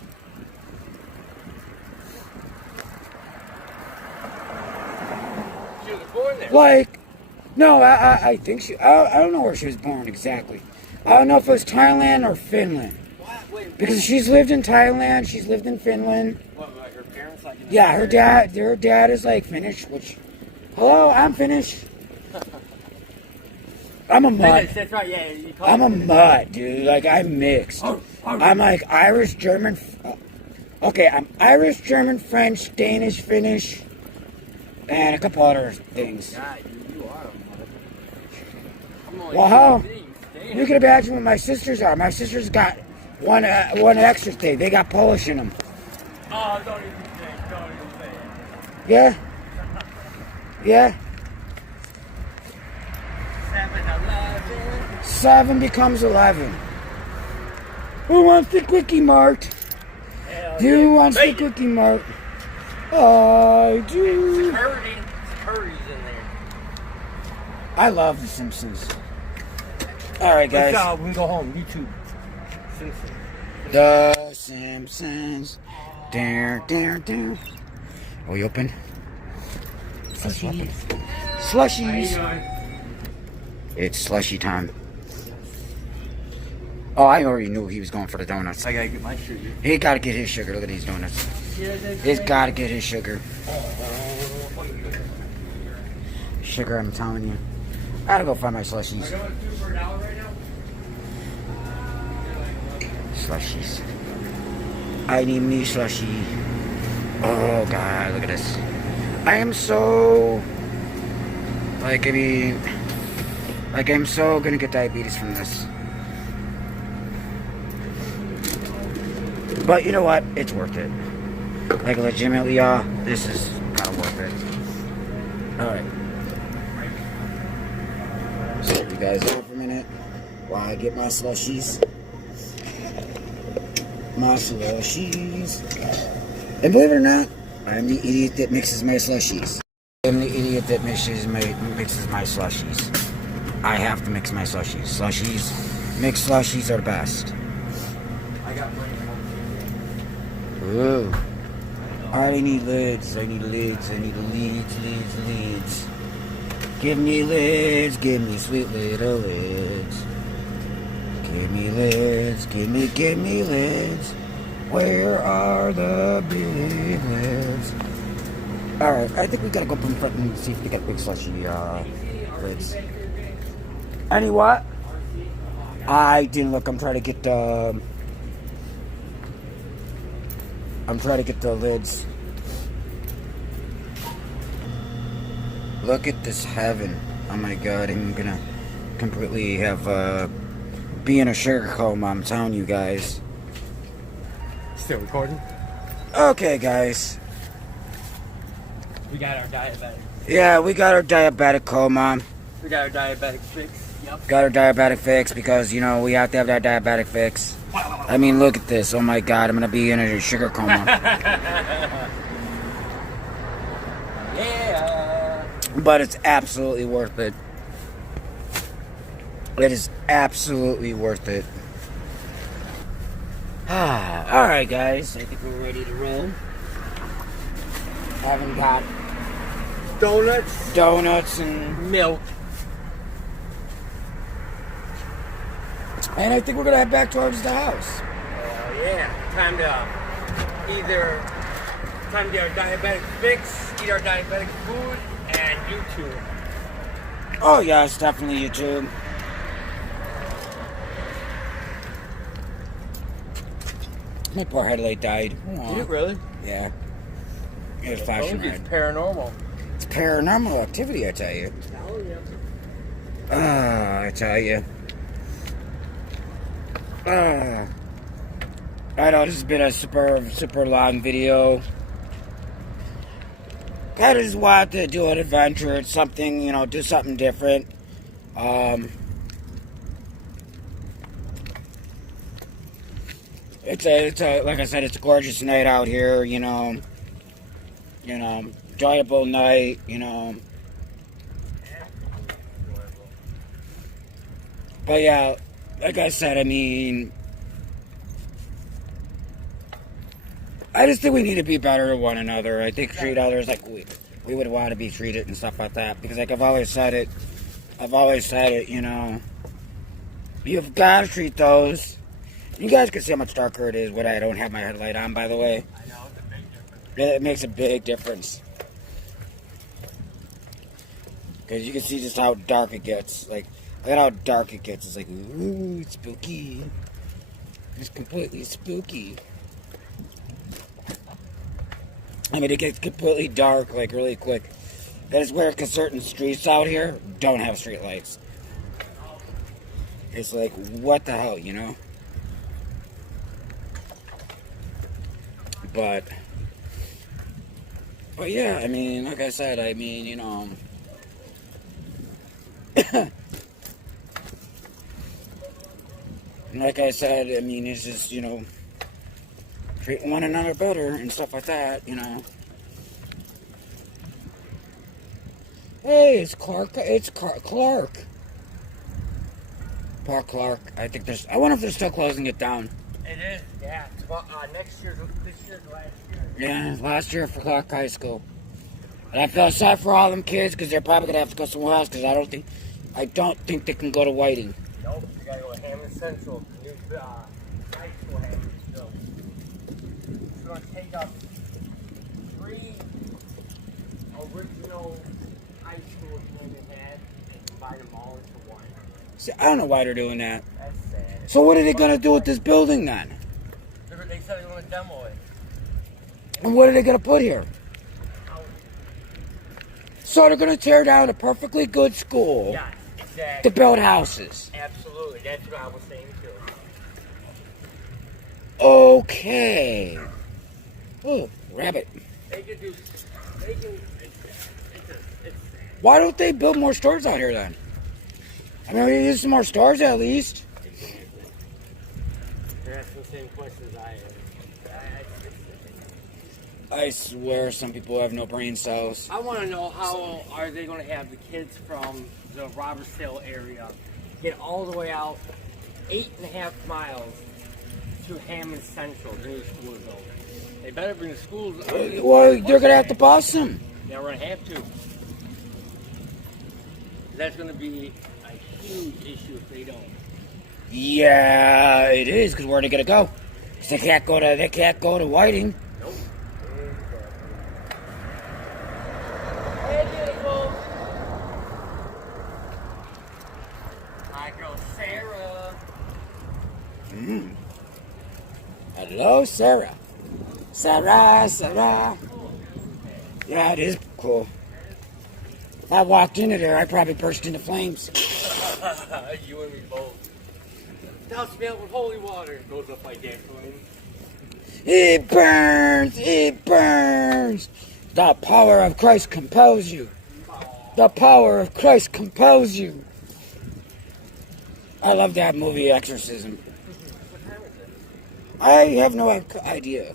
She was born there. Like, no, I think I don't know where she was born exactly. I don't know if it was Thailand or Finland. What? Wait, Because she's lived in Thailand, she's lived in Finland. what, like her parents like in Yeah, her dad is like Finnish, which, hello, I'm Finnish. I'm a mutt. Finnish, that's right, yeah. You call I'm a it mutt, dude. Like, I'm mixed. I'm like Irish, German. Okay, I'm Irish, German, French, Danish, Finnish, and a couple other things. God, you are a motherfucker. I'm only Well, how? two things. Damn. You can imagine what my sisters are. My sisters got one extra thing. They got Polish in them. Oh, don't even say it. Yeah? Yeah? 7-Eleven. 7 becomes 11. Who wants the Quickie Mart? Hell Do you yeah. want the Bacon. Quickie Mart? I do. Curry's in there. I love The Simpsons. Alright, guys. Let's, we can go home. YouTube. Simpsons. The Simpsons. Dare. Are we open? Slushies. Slushies. It's slushy time. Oh, I already knew he was going for the donuts. I gotta get my sugar. He gotta get his sugar. Look at these donuts. He's gotta get his sugar. sugar, I'm telling you. I gotta go find my slushies. I going $2 for $1 right now? Slushies. I need me slushie. Oh god, look at this. I am so like I'm so gonna get diabetes from this. But you know what? It's worth it. Like legitimately, y'all, this is kind of worth it. Alright. Set you guys up for a minute while I get my slushies. My slushies. And believe it or not, I'm the idiot that mixes my slushies. I'm the idiot that mixes my slushies. I have to mix my slushies. Mixed slushies are the best. I got money. Ooh. I need lids. I need leads. Give me lids. Give me sweet little lids. Give me lids. Give me lids. Where are the big lids? Alright, I think we gotta go from front and see if we got big slushy lids. Any what? I didn't look. I'm trying to get the lids. Look at this heaven. Oh my god, I'm gonna completely have be in a sugar coma, I'm telling you guys. Still recording? Okay, guys. We got our diabetic. Yeah, we got our diabetic coma. We got our diabetic fix. Yep. Got our diabetic fix because, you know, we have to have that diabetic fix. I mean, look at this. Oh my god, I'm gonna be in a sugar coma. Yeah. But it's absolutely worth it. It is absolutely worth it. Alright, guys. I think we're ready to roll. Haven't got donuts and milk. And I think we're gonna head back towards the house. Yeah. Time to get our diabetic fix, eat our diabetic food, and YouTube. Oh yes, definitely YouTube. My poor headlight died. Aw. Did it really? Yeah. It was flashing It's red. paranormal. It's paranormal activity, I tell you. Oh yeah. I tell you. I know this has been a super long video. I just wanted to do an adventure. It's something, you know, do something different. It's a like I said, it's a gorgeous night out here. You know, enjoyable night. You know. But yeah, like I said, I mean, I just think we need to be better to one another. I think treat others like we would want to be treated and stuff like that. Because like I've always said it, you know, you've got to treat those. You guys can see how much darker it is when I don't have my headlight on, by the way. I know, it's a big difference. It makes a big difference. Because you can see just how dark it gets. Like, look at how dark it gets. It's like, ooh, it's spooky. It's completely spooky. I mean, it gets completely dark, like, really quick. That is where, because certain streets out here don't have street lights. It's like, what the hell, you know? But yeah, I mean, like I said, I mean, you know, like I said, I mean, it's just, you know, treating one another better and stuff like that, you know. Hey, it's Clark. Clark. Park Clark. I think I wonder if they're still closing it down. It is, yeah. It's about, this year's last year. Yeah, last year for Clark High School. And I feel sorry for all them kids because they're probably gonna have to go somewhere else because I don't think they can go to Whiting. Nope, you gotta go to Hammond Central, new high school Hammond. It's gonna take up 3 original high high school Canyon had and combine them all into one. See, I don't know why they're doing that. That's sad. So what are they gonna do with this building then? They said they want to demo it. And what are they gonna put here? So they're gonna tear down a perfectly good school Yeah, to exactly. build houses. Absolutely. That's what I was saying too. Okay. Oh, rabbit. They can do. They can. It's Why don't they build more stores out here then? I mean, we need some more stores at least. They're asking the same questions I am. I swear some people have no brain cells. I want to know how are they going to have the kids from the Robertsdale area get all the way out 8.5 miles to Hammond Central, the new school is open. They better bring the schools. Well, they're gonna have to bus them. Yeah, we're going to have to. That's going to be a huge issue if they don't. Yeah, it is. Cause where are they gonna go? 'Cause they can't go to Whiting. Nope. Hey, beautiful. My girl Sarah. Hello, Sarah. Sarah. Yeah, it is cool. If I walked into there, I'd probably burst into flames. You and me both. Douse me out with holy water. Goes up like gasoline. It burns. It burns. The power of Christ compels you. The power of Christ compels you. I love that movie, Exorcism. What time is it? I have no idea.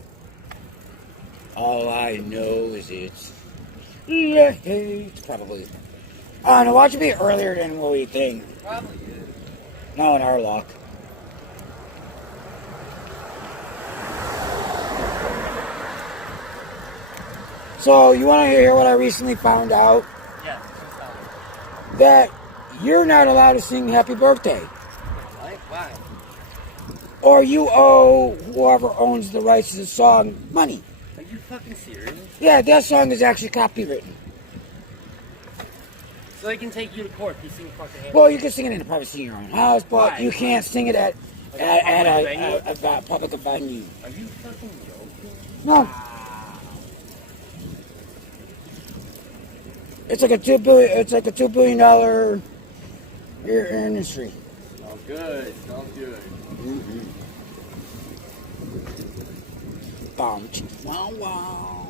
All I know is it's late. Probably. Oh, no, watch it be earlier than what we think. Probably is. No, in our luck. So, you want to hear what I recently found out? Yeah. That you're not allowed to sing happy birthday. What? Why? Or you owe whoever owns the rights to the song money. Are you fucking serious? Yeah, that song is actually copywritten. So they can take you to court if you sing fucking happy. Well, you can sing it in a privacy in your own house, but Why? you can't sing it at a public venue. Are you fucking joking? No, it's like a $2 billion industry. Sounds good. Sounds good. Bum, wow, wow.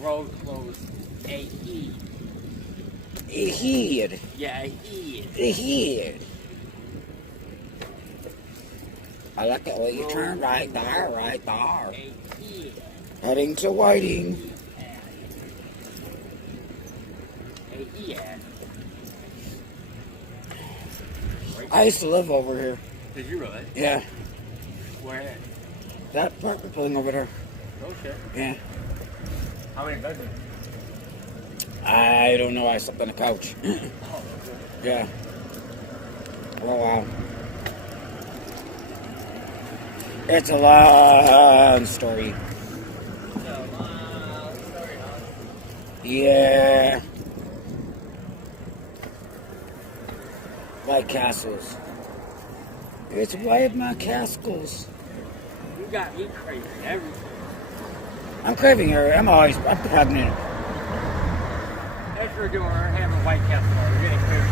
Road closed. A-E. A head. Yeah, A-E. A head. I like that way you turn right there. A-E. Heading to Whiting. A-E. I used to live over here. Did you really? Yeah, Where? that apartment building over there. Oh shit. Yeah. How many bedrooms? I don't know. I slept on the couch. Yeah. Oh, wow. It's a long story. Sorry, huh? Yeah. White Castles. It's White my Castles. You got me crazy. Everything. I'm craving her. I'm pregnant. As we're doing, we're having White Castle. We're getting crazy.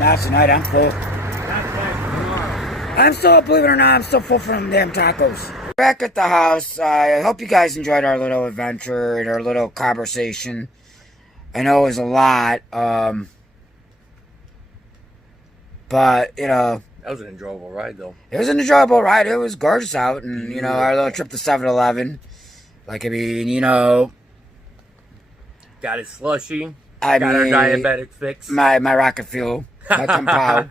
Not tonight. I'm full. Not tonight, tomorrow. I'm still, believe it or not, I'm still full from damn tacos. Back at the house. I hope you guys enjoyed our little adventure and our little conversation. I know it was a lot. But, you know, That was an enjoyable ride, though. it was an enjoyable ride. It was gorgeous out. And, you know, our little trip to 7-Eleven. Like, I mean, you know, Got his slushy. I got our mean, diabetic fix. my rocket fuel, my compound.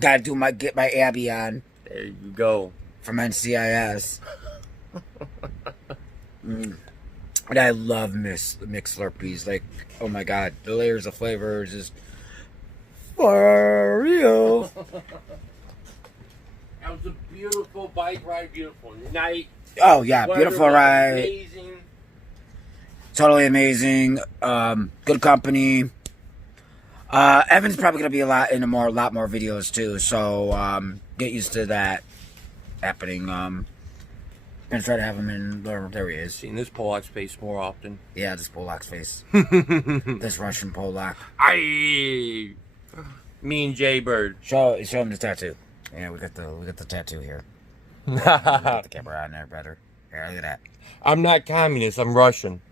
Got to get my Abby on There you go. from NCIS. And I love mixed Slurpees. Like, oh my god, the layers of flavor is just for real. That was a beautiful bike ride, beautiful night. Oh yeah, Weather beautiful was ride. Amazing. Totally amazing. Good company. Evan's probably gonna be a lot more videos too. So get used to that happening. Gonna try to have him in. There he is. Seeing this Pollock face more often. Yeah, this Polak's face. This Russian Polak. Aye. Me and Jay Bird. Show him the tattoo. Yeah, we got the tattoo here. Put the camera on there better. Here, look at that. I'm not communist. I'm Russian.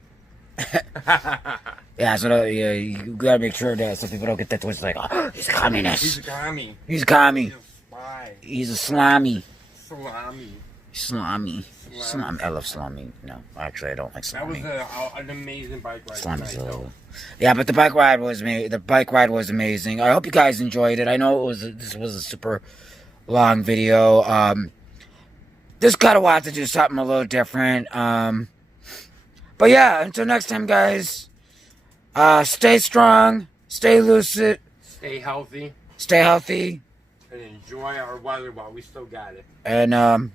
Yeah, so yeah, you gotta make sure that so people don't get that twisted. Like, oh, he's a communist. He's a commie. He's a commie. He's a spy. He's a salami. Salami. Salami. Salami. I love salami. No, actually, I don't like That was salami. an amazing bike ride. Salami's tonight, a though. little. Yeah, but the bike ride was amazing. I hope you guys enjoyed it. I know this was a super long video. Just kind of wanted to do something a little different. But yeah, until next time, guys. Stay strong. Stay lucid. Stay healthy Stay healthy. and enjoy our weather while we still got it. And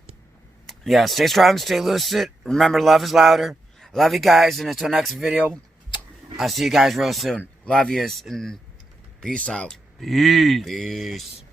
yeah, stay strong. Stay lucid. Remember, love is louder. Love you guys, and until next video, I'll see you guys real soon. Love yous, and peace out. Peace. Peace.